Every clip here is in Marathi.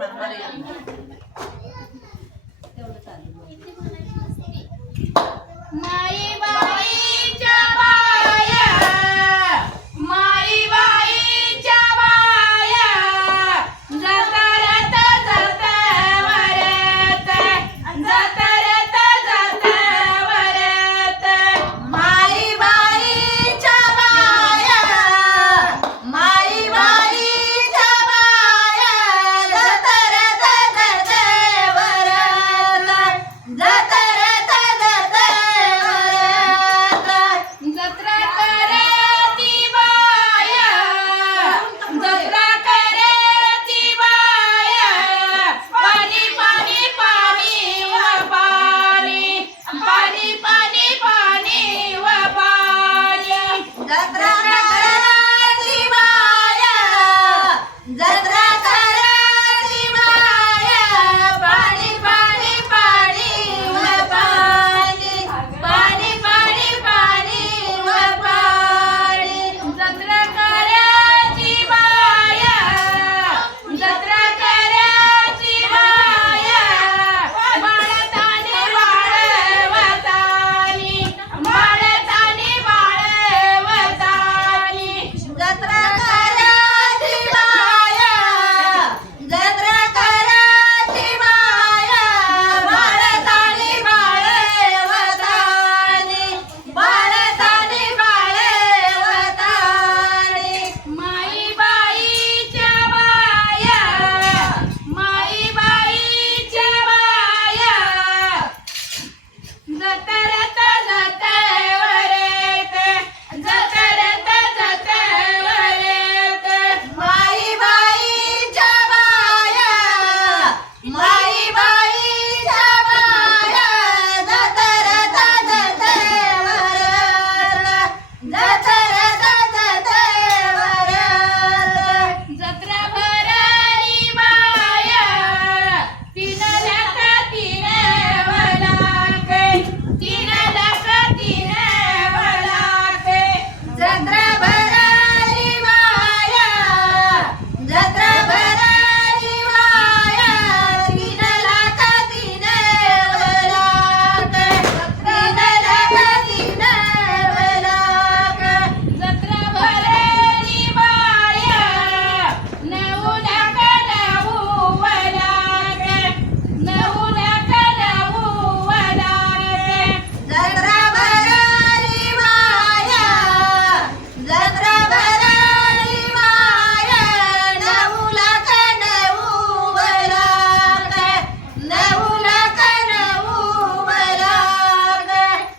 माई बाईच्या बाया, माई बाईच्या बाया, जतरत जतवरत, जतरत जतवरत. माई बाईच्या बाया, माई बाईच्या बाया, जतरत जतवरत, जतरत जतवरत. जत्रा करती बाया, जत्रा करती बाया, पाणी पाणी पाणी व पाणी, पाणी पाणी पाणी व पाणी. जत्रा करती बाया, जत्रा करती बाया, पाणी पाणी पाणी व पाणी, पाणी पाणी पाणी व पाणी. जत्रा करती बाया, जत्रा करती बाया, बाळतानी बाळवतानी, बाळतानी बाळवतानी. जत्रा करती बाया, जत्रा करती बाया, बाळतानी बाळवतानी, बाळतानी बाळवतानी. माई बाईच्या बाया, माई बाईच्या बाया, जतरत जतवरत, जतरत जतवरत. माई बाईच्या बाया, माई बाईच्या बाया, जतरत जतवरत, जतरत जतवरत. जत्रा भरली बाया, तीन लाख तीन वलाख, तीन लाख तीन वलाख. जत्रा भरली बाया, जत्रा भरली बाया, तीन लाख तीन वलाख, तीन लाख तीन वलाख. जत्रा भरली बाया, 9 लाख 9 वलाख, 9 लाख 9 वलाख. जत्रा भरली बाया, जत्रा भरली बाया, 9 लाख 9 वलाख, 9 लाख 9 वलाख.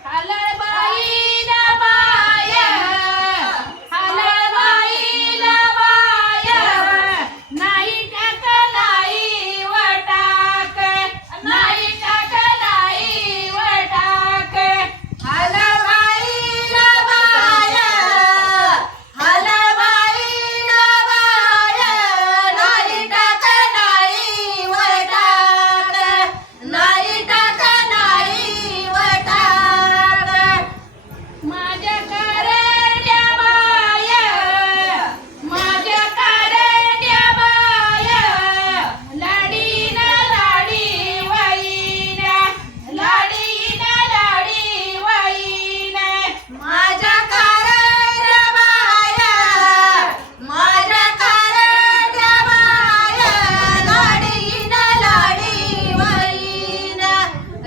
हलबाईला बाया, हलबाईला बाया, नाही टाक नाही वटाक, नाही टाक नाही वटाक. हलबाईला बाया, हलबाईला बाया, नाही टाक नाही वटाक, नाही टाक नाही वटाक. माझ्या करड्या बाया, माझ्या करड्या बाया, लाडीन लाडी वैन, लाडीन लाडी वैन. माझ्या करड्या बाया, माझ्या करड्या बाया, लाडीन लाडी वैन,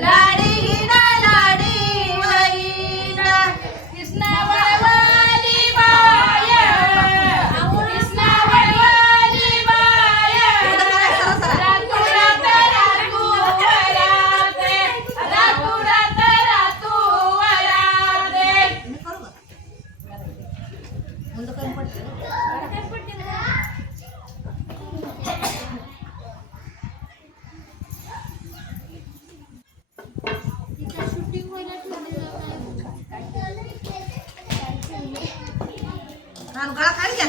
लाडीन लाडी वैन. कृष्णा वळवली बाया, कृष्णा वळवली बाया, रातू रात रातू वराते, रातू रात रातू वराते. गळा खाली घ्या